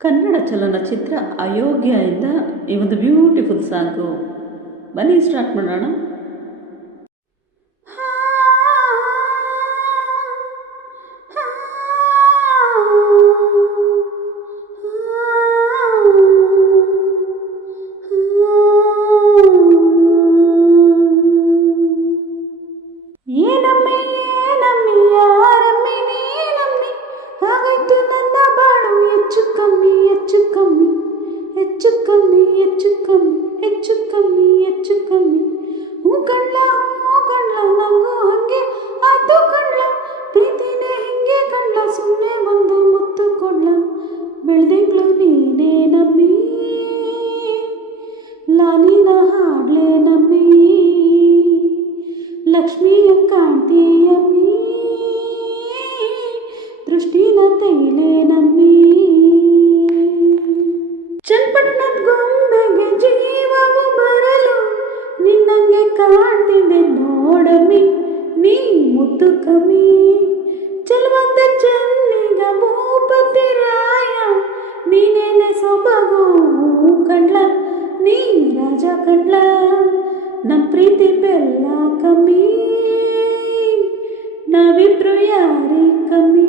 ಕನ್ನಡ ಚಲನಚಿತ್ರ ಅಯೋಗ್ಯ ಇಂದ ಈ ಒಂದು ಬ್ಯೂಟಿಫುಲ್ ಸಾಂಗು. ಬನ್ನಿ ಸ್ಟಾರ್ಟ್ ಮಾಡೋಣ. ಏನಮ್ಮಿ ಏನಮ್ಮಿ ಯಾರಮ್ಮಿ ನೀನಮ್ಮಿ ಹಾಗಾಯ್ತು ನನ್ನ ಬಾಳು ಹೆಚ್ಚು ಕಮ್ಮಿ ಹೆಚ್ಚು ಕಮ್ಮಿ ಹೆಚ್ಚು ಕಮ್ಮಿ ಹೆಚ್ಚು ಕಮ್ಮಿ ಹೆಚ್ಚು ಕಮ್ಮಿ ಹೆಚ್ಚು ಕಮ್ಮಿ ಹೂ ಕಣ್ಣ ನಂಗೂ ಹಂಗೆ ಆಯ್ತು ಕಣ್ಣ ಪ್ರೀತಿನೇ ಹಿಂಗೆ ಕಣ್ಣ ಸುಮ್ಮನೆ ಒಂದು ಮುತ್ತು ಕೊಡ್ಲ ಬೆಳ್ದಿಂಗ್ಳು ನೀನೇ ನಮ್ಮಿ ಲಾನಿನ ಹಾಡ್ಲೆ ನಮ್ಮಿ ಲಕ್ಷ್ಮಿಯ ಕಾಣ್ತೀಯಮ್ಮಿ ದೃಷ್ಟಿನ ತೈಲೆ ನಮ್ಮಿ ಚನ್ನಪಟ್ಟಣದ ಗೊಂಬೆಗೆ ಜೀವವು ಬರಲು ನಿನ್ನಂಗೆ ಕಾಣ್ತಿದೆ ನೋಡಮ್ಮಿ ನೀ ಮುದ್ದು ಕಮ್ಮಿ ಚಲವಂತ ಚೆನ್ನಿಗ ಭೂಪತಿ ರಾಯ ನೀನೇನೆ ಸೊಬಗು ಕಣ್ಲ ನೀ ರಾಜ ಕಣ್ಲ ನಮ್ ಪ್ರೀತಿ ಬೆಲ್ಲ ಕಮ್ಮಿ ನಾವಿಬ್ರು ಯಾರಿ ಕಮ್ಮಿ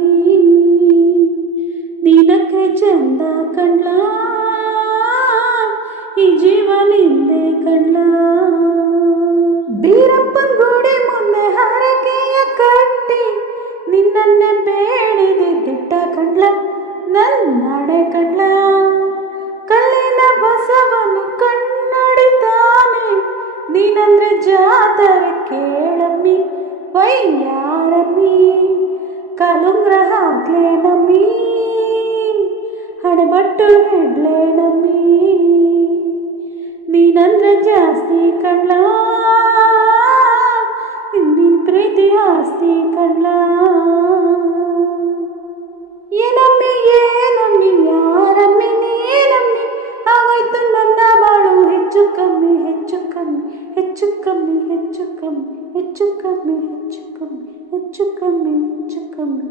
ನೀನಕ್ಕೆ ಚಂದ ಕಣ್ಲ ಈ ಜೀವನಿಂದೆ ಕಣ್ಲ ಬೀರಪ್ಪನ್ ಗುಡಿ ಮುಂದೆ ಹರಕೆಯ ಕಟ್ಟಿ ನಿನ್ನನ್ನೇ ಬೇಡಿದೆ ದಿಟ್ಟ ಕಣ್ಲ ನನ್ನಡೆ ಕಣ್ಲ ಕಲ್ಲಿನ ಬಸವನು ಕಣ್ಣಡಿತಾನೆ ನೀನಂದ್ರೆ ಜಾತರೆ ಕೇಳಮ್ಮಿ ವೈಯಾರಮ್ಮಿ ಕಲುಂಗ್ರ ಹಾಕ್ಲೆ ನಮ್ಮಿ ಹಣೆಬಟ್ಟು ಹಿಡ್ಲೆ ನಮ್ಮಿ ನೀನಂದ್ರೆ ಜಾಸ್ತಿ ಕಣ್ಲ ನಿನ್ನ ಪ್ರೀತಿ ಆಸ್ತಿ ಕಣ್ಲ ಏನಮ್ಮಿ ಏನಮ್ಮಿ ಯಾರಮ್ಮಿ ನೀನಮ್ಮಿ ಆಗೋಯ್ತು ನನ್ನ ಬಾಳು ಹೆಚ್ಚು ಕಮ್ಮಿ ಹೆಚ್ಚು ಕಮ್ಮಿ ಹೆಚ್ಚು ಕಮ್ಮಿ ಹೆಚ್ಚು ಕಮ್ಮಿ ಹೆಚ್ಚು ಕಮ್ಮಿ ಹೆಚ್ಚು ಕಮ್ಮಿ ಹೆಚ್ಚು ಕಮ್ಮಿ ಹೆಚ್ಚು ಕಮ್ಮಿ